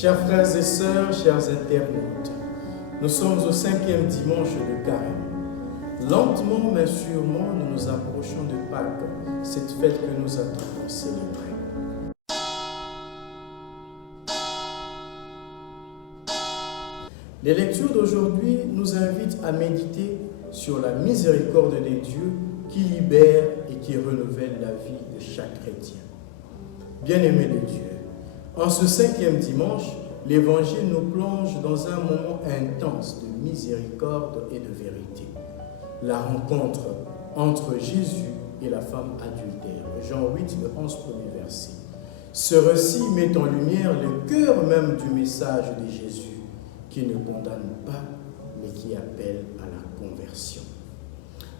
Chers frères et sœurs, chers internautes, nous sommes au 5e dimanche de Carême. Lentement mais sûrement, nous nous approchons de Pâques, cette fête que nous attendons célébrer. Les lectures d'aujourd'hui nous invitent à méditer sur la miséricorde de Dieu qui libère et qui renouvelle la vie de chaque chrétien. Bien-aimés de Dieu, en ce 5e dimanche, l'Évangile nous plonge dans un moment intense de miséricorde et de vérité. La rencontre entre Jésus et la femme adultère. Jean 8, le 11 premier verset. Ce récit met en lumière le cœur même du message de Jésus, qui ne condamne pas, mais qui appelle à la conversion.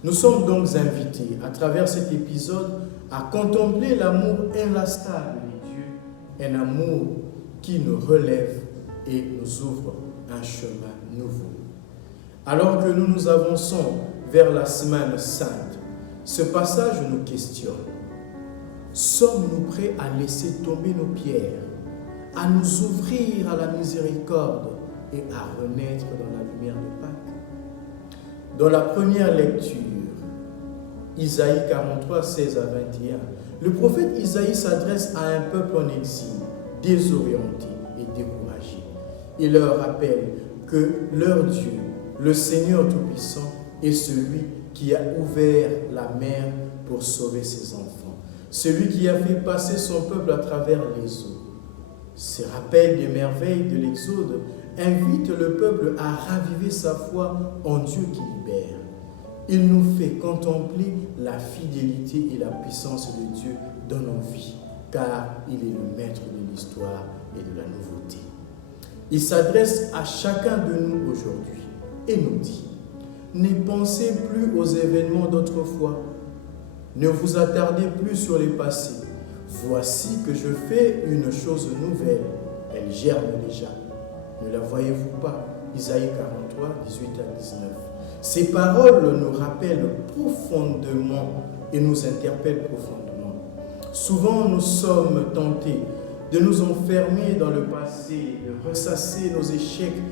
Nous sommes donc invités, à travers cet épisode, à contempler l'amour inlassable de Dieu, un amour qui nous relève et nous ouvre un chemin nouveau. Alors que nous nous avançons vers la semaine sainte, ce passage nous questionne. Sommes-nous prêts à laisser tomber nos pierres, à nous ouvrir à la miséricorde et à renaître dans la lumière de Pâques? Dans la première lecture, Isaïe 43, 16 à 21, le prophète Isaïe s'adresse à un peuple en exil, désorienté et découragé. Il leur rappelle que leur Dieu, le Seigneur Tout-Puissant, est celui qui a ouvert la mer pour sauver ses enfants, celui qui a fait passer son peuple à travers les eaux. Ces rappels des merveilles de l'Exode invitent le peuple à raviver sa foi en Dieu qui libère. Il nous fait contempler la fidélité et la puissance de Dieu dans nos vies, car il est le maître de l'histoire et de la nouveauté. Il s'adresse à chacun de nous aujourd'hui et nous dit: ne pensez plus aux événements d'autrefois, ne vous attardez plus sur les passés. Voici que je fais une chose nouvelle, elle germe déjà. Ne la voyez-vous pas? Isaïe 43, 18 à 19. Ces paroles nous rappellent profondément et nous interpellent profondément. Souvent, nous sommes tentés de nous enfermer dans le passé, de ressasser nos échecs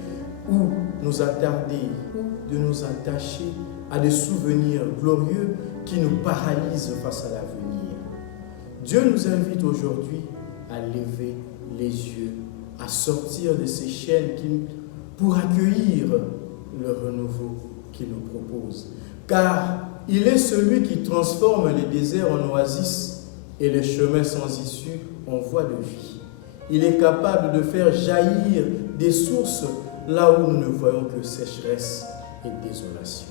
ou nous attarder ou de nous attacher à des souvenirs glorieux qui nous paralysent face à l'avenir. Dieu nous invite aujourd'hui à lever les yeux, à sortir de ces chaînes pour accueillir le renouveau qu'il nous propose. Car il est celui qui transforme les déserts en oasis et les chemins sans issue en voie de vie. Il est capable de faire jaillir des sources là où nous ne voyons que sécheresse et désolation.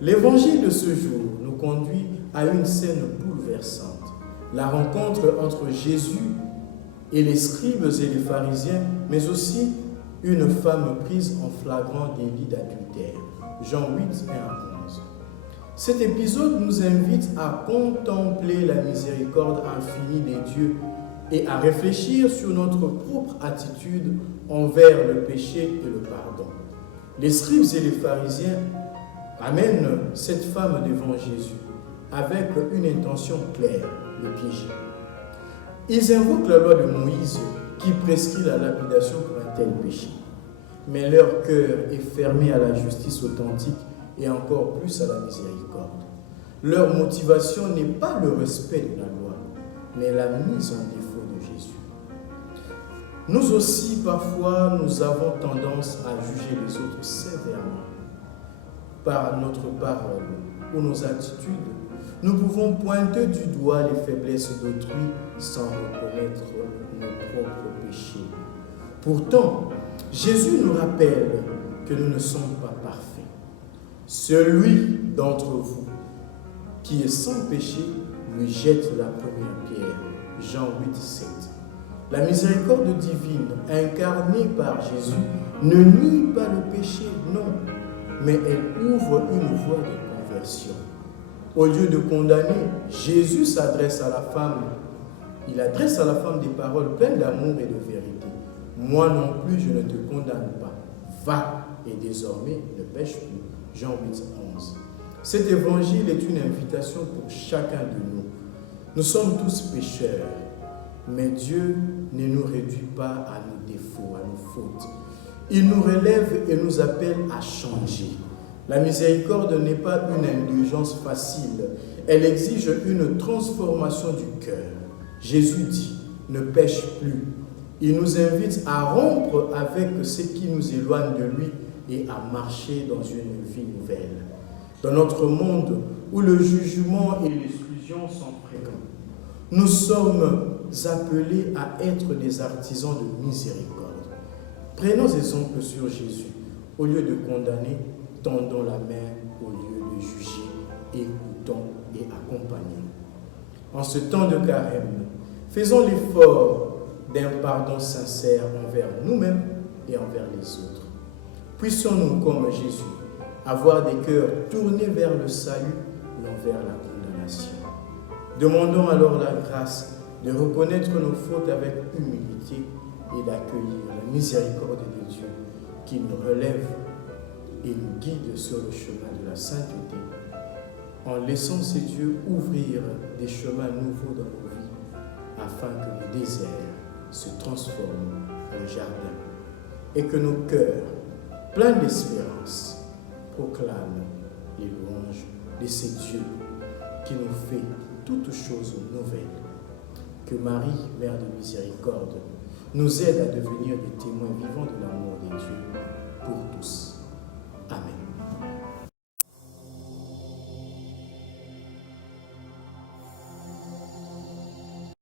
L'évangile de ce jour nous conduit à une scène bouleversante. La rencontre entre Jésus et les scribes et les pharisiens, mais aussi une femme prise en flagrant délit d'adultère. Jean 8, 1 à 11. Cet épisode nous invite à contempler la miséricorde infinie des dieux et à réfléchir sur notre propre attitude envers le péché et le pardon. Les scribes et les pharisiens amènent cette femme devant Jésus avec une intention claire, le piéger. Ils invoquent la loi de Moïse qui prescrit la lapidation pour un tel péché. Mais leur cœur est fermé à la justice authentique et encore plus à la miséricorde. Leur motivation n'est pas le respect de la loi, mais la mise en défaut de Jésus. Nous aussi, parfois, nous avons tendance à juger les autres sévèrement. Par notre parole ou nos attitudes, nous pouvons pointer du doigt les faiblesses d'autrui sans reconnaître nos propres péchés. Pourtant, Jésus nous rappelle que nous ne sommes pas parfaits. Celui d'entre vous qui est sans péché lui jette la première pierre. Jean 8, 7. La miséricorde divine, incarnée par Jésus, ne nie pas le péché, non, mais elle ouvre une voie de conversion. Au lieu de condamner, Jésus s'adresse à la femme. Il adresse à la femme des paroles pleines d'amour et de vérité. Moi non plus, je ne te condamne pas. Va et désormais ne pêche plus. Jean 8, 11. Cet évangile est une invitation pour chacun de nous. Nous sommes tous pécheurs Mais Dieu ne nous réduit pas à nos défauts, à nos fautes. Il nous relève et nous appelle à changer. La miséricorde n'est pas une indulgence facile. Elle exige une transformation du cœur. Jésus dit, ne pêche plus. Il nous invite à rompre avec ce qui nous éloigne de lui et à marcher dans une vie nouvelle. Dans notre monde où le jugement et l'exclusion sont fréquents, nous sommes appelés à être des artisans de miséricorde. Prenons exemple sur Jésus. Au lieu de condamner, tendons la main au lieu de juger, écoutons et accompagnons. En ce temps de carême, faisons l'effort d'un pardon sincère envers nous-mêmes et envers les autres. Puissions-nous, comme Jésus, avoir des cœurs tournés vers le salut, non vers la condamnation. Demandons alors la grâce de reconnaître nos fautes avec humilité et d'accueillir la miséricorde de Dieu qui nous relève et nous guide sur le chemin de la sainteté, en laissant ces dieux ouvrir des chemins nouveaux dans nos vies, afin que le désert se transforme en jardin et que nos cœurs, pleins d'espérance, proclament les louanges de ces dieux qui nous fait toutes choses nouvelles. Que Marie, Mère de miséricorde, nous aide à devenir des témoins vivants de l'amour de Dieu pour tous.